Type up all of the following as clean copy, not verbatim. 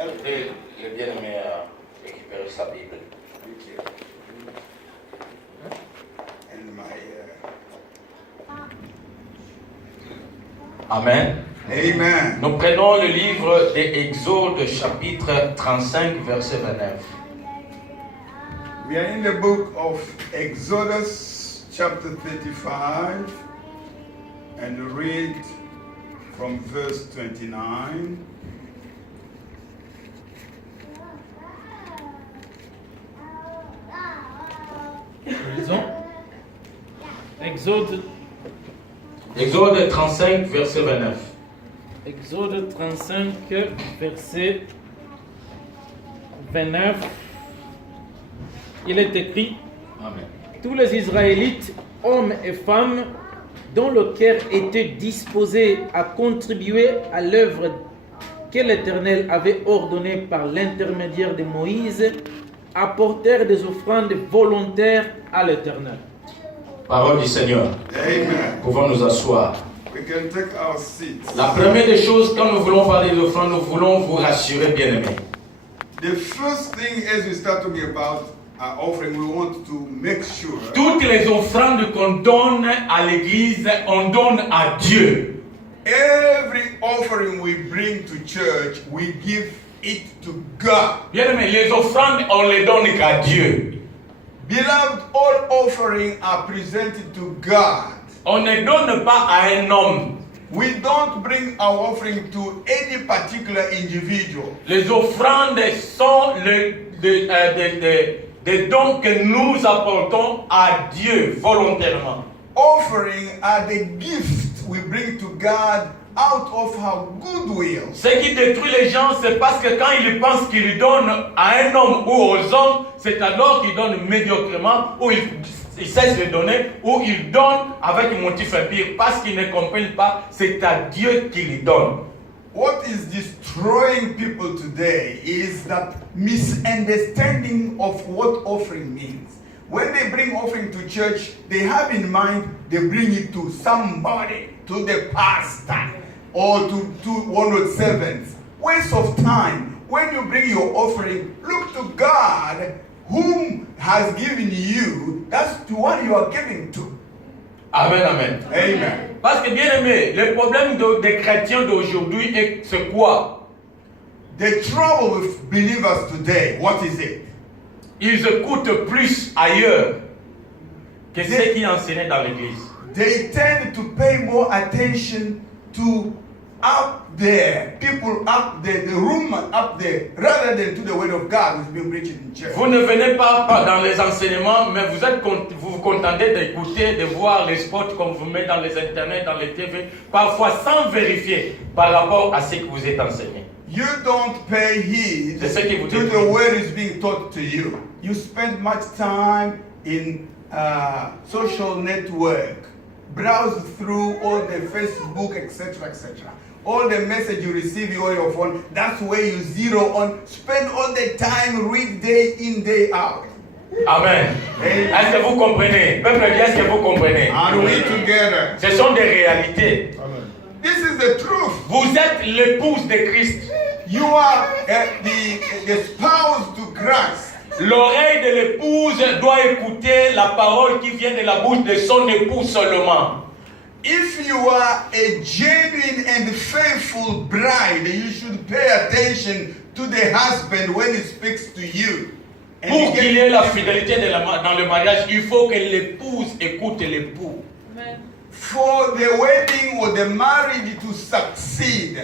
Aidez le bien-aimé à récupérer sa Bible. Amen. Amen. Nous prenons le livre d'Exode, chapitre 35, verset 29. We are in the book of Exodus, chapter 35, and read from verse 29. Lisons. Exode. Exode 35, verset 29. Exode 35, verset 29. Il est écrit: Amen. tous les Israélites, hommes et femmes, dont le cœur était disposé à contribuer à l'œuvre que l'Éternel avait ordonnée par l'intermédiaire de Moïse, apportèrent des offrandes volontaires à l'Éternel. Parole du Seigneur. Amen. Pouvons nous asseoir. We can take our seats. La première des choses, quand nous voulons parler d'offrandes, nous voulons vous rassurer, bien-aimés. The first thing as we start talking about our offering, we want to make sure Toutes les offrandes qu'on donne à l'église, on donne à Dieu. every offering we bring to church, we give it to God. Bien-aimés, les offrandes, on les donne qu'à Dieu. Beloved, all offerings are presented to God. On ne donne pas à un homme. We don't bring our offering to any particular individual. Les offrandes sont des dons que nous apportons à Dieu volontairement. Offering are the gifts we bring to God out of our goodwill. Ce qui détruit les gens, c'est parce que quand ils pensent qu'ils donnent à un homme ou aux hommes, c'est alors qu'ils donnent médiocrement, ou ils cessent de donner, ou ils donnent avec un motif impur, parce qu'ils ne comprennent pas, c'est à Dieu qu'ils donnent. What is destroying people today is that misunderstanding of what offering means. When they bring offering to church, they have in mind they bring it to somebody, to the pastor, or to one of the servants. Waste of time. When you bring your offering, look to God, whom has given you. That's the one you are giving to. Amen, amen. Amen. Parce que bien aimé, le problème des chrétiens d'aujourd'hui, c'est quoi? The trouble with believers today, what is it? Ils écoutent plus ailleurs que ce qui est enseigné dans l'église. They tend to pay more attention to up there, people up there, the room up there, rather than to the word of God which is being preached in church. Vous ne venez pas dans les enseignements, mais vous vous contentez d'écouter, de voir les spots qu'on vous met dans les internets, dans les TV, parfois sans vérifier par rapport à ce que vous êtes enseigné. You don't pay heed C'est ce qui vous to dit. the word is being taught to you. You spend much time in social network, browse through all the Facebook, etc., etc. All the message you receive on your phone, that's where you zero on. Spend all the time, read day in, day out. Amen. Amen. Est-ce que vous comprenez? Peuple, est-ce que vous comprenez? Are we together? Ce sont des réalités. This is the truth. Vous êtes l'épouse de Christ. You are the spouse to Christ. L'oreille de l'épouse doit écouter la parole qui vient de la bouche de son époux seulement. If you are a genuine and faithful bride, you should pay attention to the husband when he speaks to you. And Pour you qu'il y ait la fidélité dans le mariage, il faut que l'épouse écoute l'époux. For the wedding or the marriage to succeed,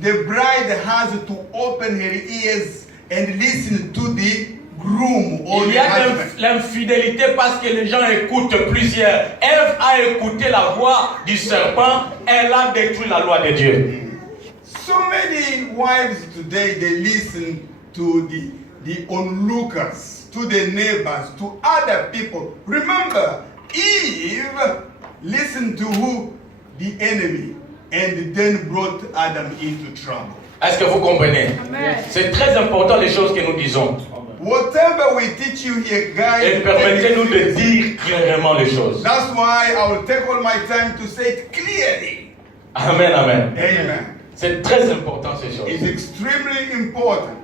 the bride has to open her ears and listen to the groom or Il the y a husband. l'infidélité parce que les gens écoutent plusieurs. Ève a écouté la voix du serpent, elle a détruit la loi de Dieu. So many wives today, they listen to the onlookers, to the neighbors, to other people. Remember, Eve listened to who? The enemy, and then brought Adam into trouble. Est-ce que vous comprenez? Amen. C'est très important les choses que nous disons. Whatever we teach you here, guys, Et permettez-nous de dire clairement les choses. that's why I will take all my time to say it clearly. Amen, amen. Amen. C'est très important ces choses. It's extremely important.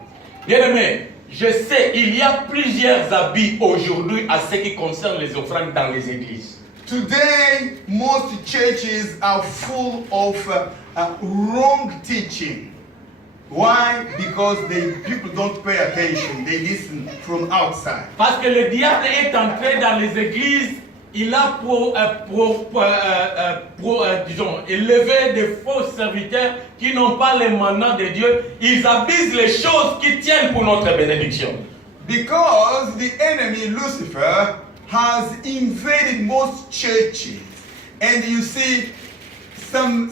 Bien-aimés, je sais, il y a plusieurs habits aujourd'hui à ce qui concerne les offrandes dans les églises. Today, most churches are full of wrong teaching. Why? Because people don't pay attention. They listen from outside. Parce que le diable est entré dans les églises, il a disons, élevé des faux serviteurs qui n'ont pas les mandats de Dieu. Ils abusent les choses qui tiennent pour notre bénédiction. Because the enemy, Lucifer, has invaded most churches. And you see, some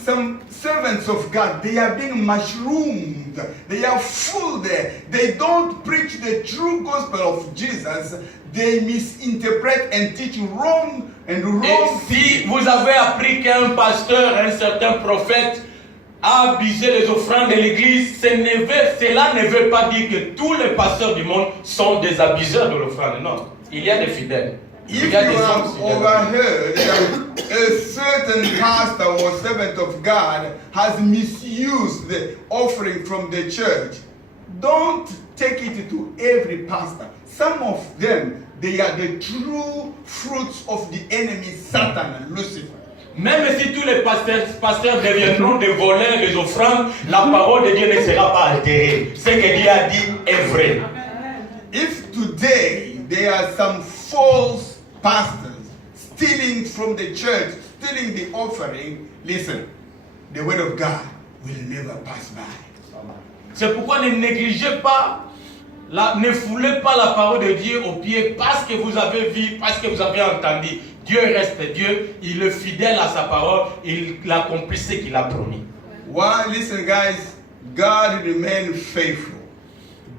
servants of God, they are being mushroomed. They are full there. They don't preach the true gospel of Jesus. They misinterpret and teach wrong and wrong. Et si vous avez appris qu'un pasteur, un certain prophète a abusé les offrandes de l'église, cela ne veut pas dire que tous les pasteurs du monde sont des abuseurs de l'offrande. Non, il y a des fidèles. If you have overheard that a certain pastor or servant of God has misused the offering from the church, don't take it to every pastor. Some of them, they are the true fruits of the enemy, Satan and Lucifer. Même si tous les pasteurs deviendront des voleurs des offrandes, la parole de Dieu ne sera pas altérée. Ce que Dieu a dit est vrai. If today there are some false pastors stealing from the church, stealing the offering, listen, the word of God will never pass by. C'est pourquoi ne négligez pas, ne foulez pas la parole de Dieu aux pieds parce que vous avez vu, parce que vous avez entendu. Dieu reste Dieu, il est fidèle à sa parole, il accomplit ce qu'il a promis. Why? Listen, guys, God remains faithful.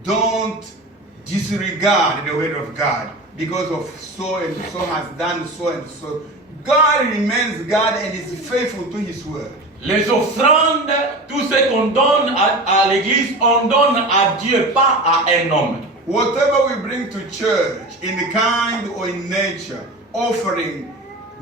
Don't disregard the word of God because of so and so has done so and so. God remains God and is faithful to his word. Les offrandes, tout ce qu'on donne à l'église, on donne à Dieu, pas à un homme. Whatever we bring to church, in kind or in nature, offering,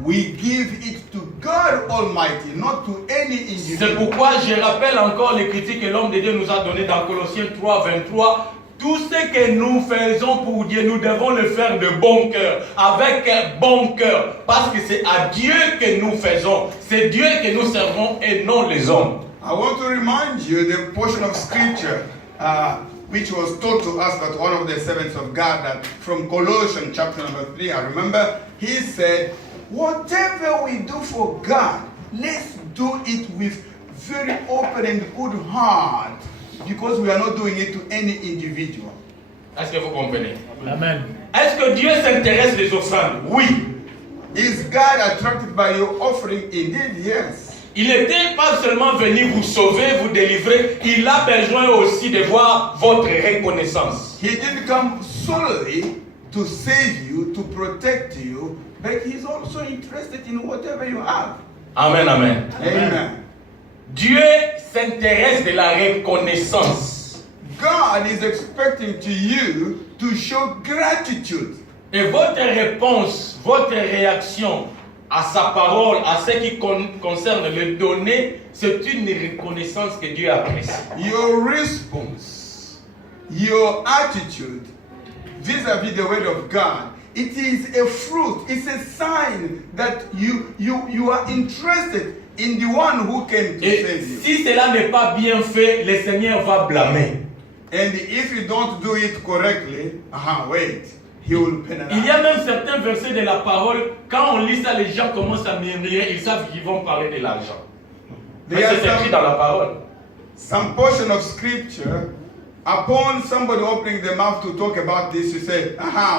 we give it to God Almighty, not to any individual. C'est pourquoi je rappelle encore les critiques que l'homme de Dieu nous a données dans Colossiens 3, 23. Tout ce que nous faisons pour Dieu, nous devons le faire de bon cœur, avec bon cœur, parce que c'est à Dieu que nous faisons, c'est Dieu que nous servons et non les hommes. I want to remind you the portion of scripture which was taught to us that one of the servants of God, that from Colossians chapter number 3, I remember, he said, whatever we do for God, let's do it with very open and good heart, because we are not doing it to any individual. Est-ce que vous comprenez? Amen. Est-ce que Dieu s'intéresse des offrandes? Oui. Is God attracted by your offering? Indeed, yes. Il n'était pas seulement venu vous sauver, vous délivrer, il a besoin aussi de voir votre reconnaissance. He didn't come solely to save you, to protect you, but he's also interested in whatever you have. Amen, amen. Amen. Dieu s'intéresse de la reconnaissance. God is expecting to you to show gratitude. Et votre réponse, votre réaction à sa parole, à ce qui concerne le donner, c'est une reconnaissance que Dieu apprécie. Your response, your attitude vis-à-vis the word of God, it is a fruit, it's a sign that you are interested in the one who came to Et save you. si cela n'est pas bien fait, le Seigneur va blâmer. And if you don't do it correctly, wait, he will penalize. Il y a même certains versets de la parole, quand on lit ça, les gens commencent à murmurer, ils savent qu'ils vont parler de l'argent. Mais c'est écrit dans la parole. Some portion of scripture, upon somebody opening their mouth to talk about this, you say,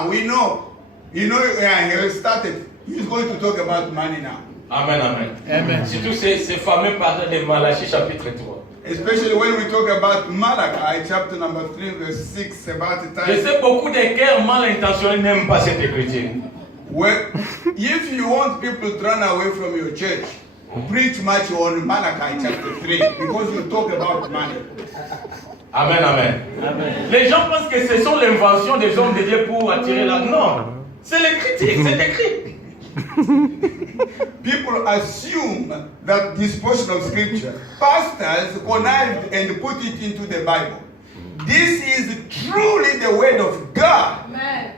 we know. You know, he started. He's going to talk about money now. Amen, amen. Amen. Surtout ces fameux passages de Malachie chapitre 3. Especially when we talk about Malachi chapter number 3 verse 6 about the Je time. sais beaucoup de cœurs mal intentionnés n'aiment pas cette écriture. Well, if you want people to run away from your church, preach much on Malachi chapter 3 because you talk about money. Amen, amen. Amen. Les gens pensent que ce sont l'invention des hommes de Dieu pour attirer la... Non, c'est l'écriture, c'est écrit. People assume that this portion of scripture, pastors connived and put it into the Bible. This is truly the word of God. Amen.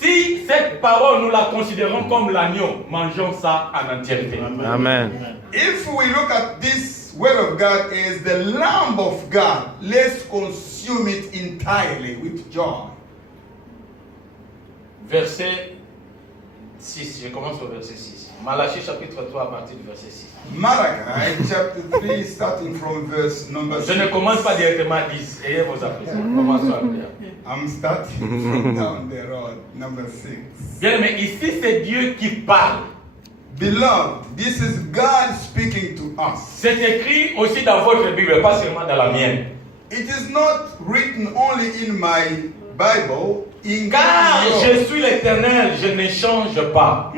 Si cette parole, nous la considérons comme l'agneau, mangeons ça en entièreté. Amen. If we look at this word of God as the Lamb of God, let's consume it entirely with joy. Verset 6, je commence au verset 6. Malachie chapitre 3 à partir du verset 6. Malachi chapter 3, starting from verse number 6. Je ne commence pas directement à 10, ayez vos applaudissements. Commençons à lire. I'm starting from down the road, number 6. Bien, mais ici c'est Dieu qui parle. Beloved, this is God speaking to us. C'est écrit aussi dans votre Bible, pas seulement dans la mienne. It is not written only in my Bible, in Car yours. je suis l'Éternel, je ne change pas.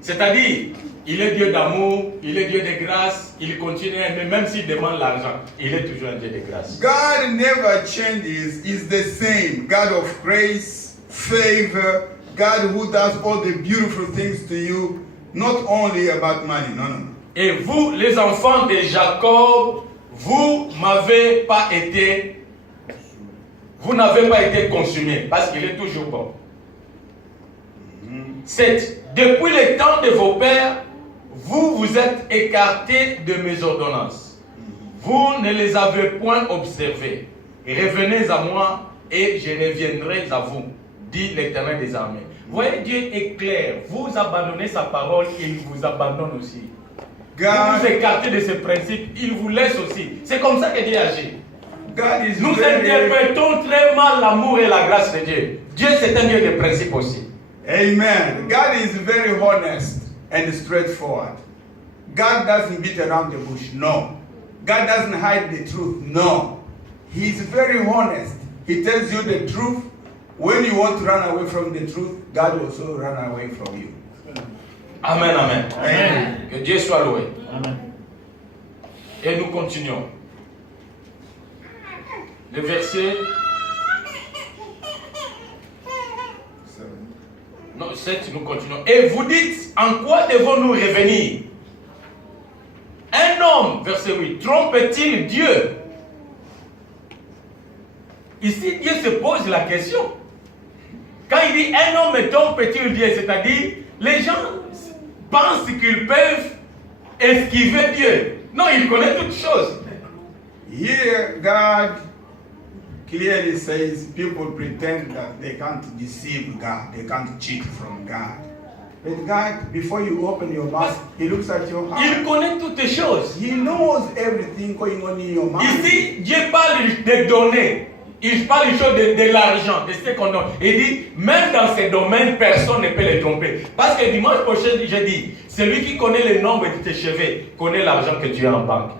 C'est-à-dire, il est Dieu d'amour, il est Dieu de grâce, il continue à aimer, même s'il demande l'argent, il est toujours un Dieu de grâce. God never changes, is the same. God of grace, favor, God who does all the beautiful things to you, not only about money. No, no, no. Et vous, les enfants de Jacob, vous n'avez pas été consumés, parce qu'il est toujours bon. 7. Depuis le temps de vos pères, vous vous êtes écartés de mes ordonnances. Vous ne les avez point observées. Revenez à moi et je reviendrai à vous, dit l'Éternel des armées. Vous voyez, Dieu est clair. Vous abandonnez sa parole, il vous abandonne aussi. Vous vous écartez de ses principes, il vous laisse aussi. C'est comme ça que Dieu agit. God is Nous very, interprétons très mal l'amour et la grâce de Dieu. Dieu, c'est un Dieu de principe aussi. Amen. God is very honest and straightforward. God doesn't beat around the bush. No. God doesn't hide the truth. No. He's very honest. He tells you the truth. When you want to run away from the truth, God will also run away from you. Amen, amen. Amen. Que Dieu soit loué. Amen. Et nous continuons. Le verset... Non, 7, nous continuons. Et vous dites, en quoi devons-nous revenir? Un homme, verset 8, trompe-t-il Dieu? Ici, Dieu se pose la question. Quand il dit un homme trompe-t-il Dieu, c'est-à-dire, les gens pensent qu'ils peuvent esquiver Dieu. Non, il connaît toutes choses. Here, God clearly says people pretend that they can't deceive God, they can't cheat from God. But God, before you open your mouth, He looks at your Il heart. connaît toutes les choses. He knows everything going on in your mind. Ici, Dieu parle de donner. Il parle des choses de l'argent, de ce qu'on donne. Il dit, même dans ces domaines, personne ne peut les tromper. Parce que dimanche prochain, j'ai dit, celui qui connaît le nombre de tes cheveux, connaît l'argent que tu as en banque.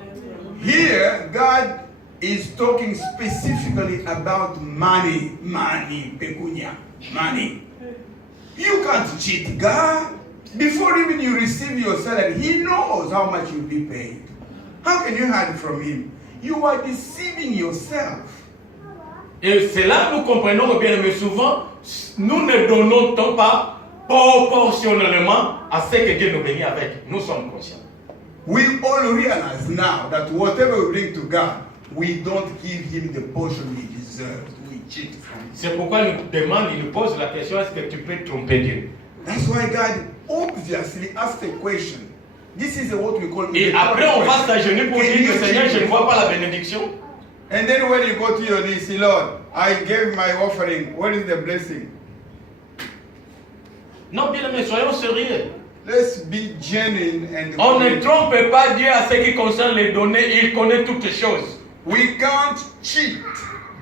Here, God is talking specifically about money, pecunia, money. You can't cheat God. Before even you receive your salary, He knows how much you'll be paid. How can you hide from Him? You are deceiving yourself. Et c'est là que nous comprenons bien, mais souvent, nous ne donnons pas proportionnellement à ce que Dieu nous bénit avec. Nous sommes conscients. We all realize now that whatever we bring to God, we don't give Him the portion He deserves. We cheat from Him. C'est pourquoi il nous demande, il nous pose la question, est-ce que tu peux tromper Dieu? That's why God obviously asked a question. This is what we call. Et après, on va s'agenouiller pour Can dire you que Seigneur, cheat je ne me? vois pas la bénédiction. And then when you go to your knees, say, Lord, I gave my offering. What is the blessing? Non, bien aimé, soyons sérieux. Let's be genuine and On ne trompe pas Dieu à ce qui concerne les données, il connaît toutes les choses. we can't cheat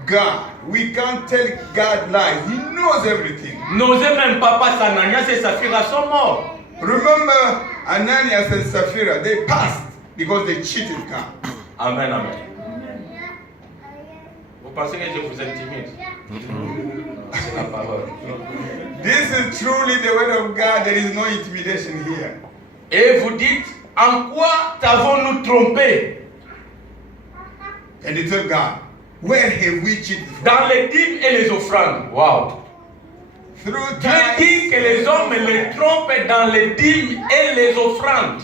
God. We can't tell God lies. He knows everything. N'osez même pas passer Ananias et Saphira sont morts. Remember Ananias and Sapphira, they passed because they cheated God. Amen, amen. Vous pensez que je vous intimide? C'est la parole. This is truly the word of God. There is no intimidation here. Et vous dites, en quoi t'avons-nous trompé? And you tell God, where have we cheated from? Dans les dîmes et les offrandes. Wow. through Dieu dit tithes, que les hommes les trompent dans les dîmes et les offrandes.